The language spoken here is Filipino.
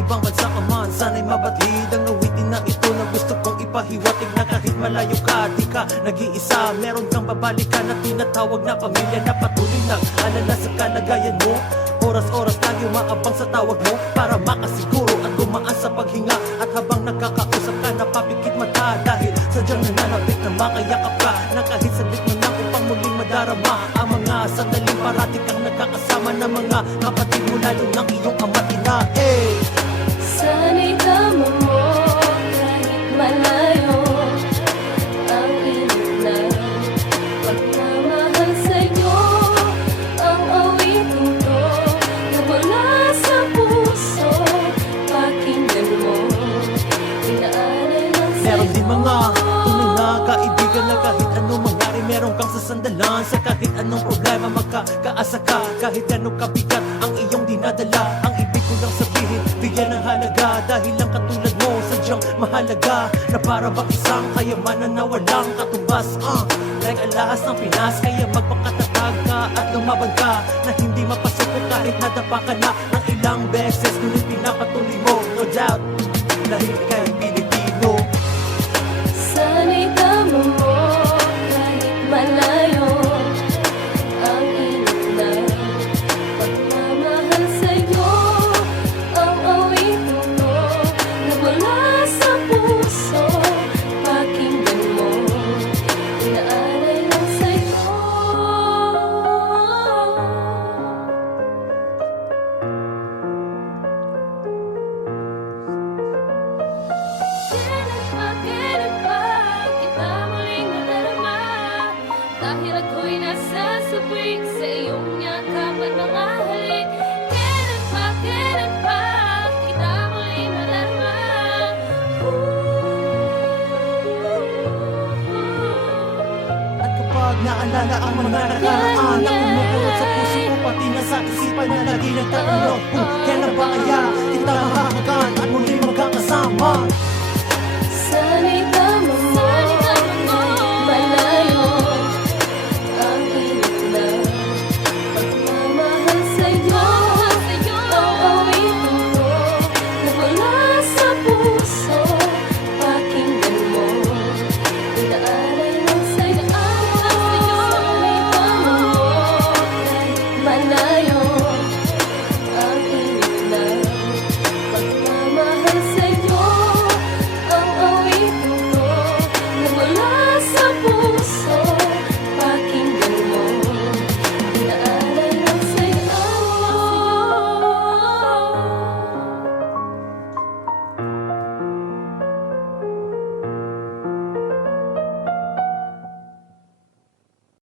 ibang bansa ka man, sana'y mabatid ang awitin na ito na gusto kong ipahiwatig na kahit malayo ka, di ka nag-iisa. Meron kang babalikan na tinatawag na pamilya na patuloy nag-alala sa kalagayan mo. Oras-oras lagi umaabang sa tawag mo para makasiguro at gumaan sa paghinga. At habang nakakausap ka, napapikit mata dahil sadyang nananapit na makayakap ka na kahit saglit mo lang upang muling madarama ang mga sandaling parati kang nagkakasama ng mga kapatid mo, lalo ng iyong ama't ina. Sana'y tama mo kahit malayo ang iyong pagmamahal sa'yo. Ang awitin ko na mula sa puso, pakinggan mo, inaalay lang sa'yo. Meron din mga tunay na kaibigan na kahit anong mangyari meron kang sasandalan. Sa kahit anong problema magkakaasa ka, kahit anong kabigat ang iyong dinadala. Ang ibig ko lang sabihin, bigyan ng halaga, dahil lang katulad mo sadyang mahalaga, na para bang isang kayamanan na walang katumbas. Like alahas ng Pinas, kaya magpakatatag ka at lumaban ka na hindi mapasuko kahit nadapa ka na ng ilang beses, ngunit pinapatuloy mo. No doubt, dahil kay Pilipino. Sana'y tama mo kahit malayo ang iyong pagmamahal sa'yo. Ang awitin ko na mula sa puso, pakinggan mo, inaalay lang sa'yo. Kailan pa kita muling nadarama, dahil ako'y nasasabik sa iyong yakap at mga halik. Kailan pa kita muling nadarama. At kapag naalala ang mga nakaraan na umuulot sa puso ko, pati na sa isipan na lagi nagtatanong kung kailan ba kaya kita makakagawa.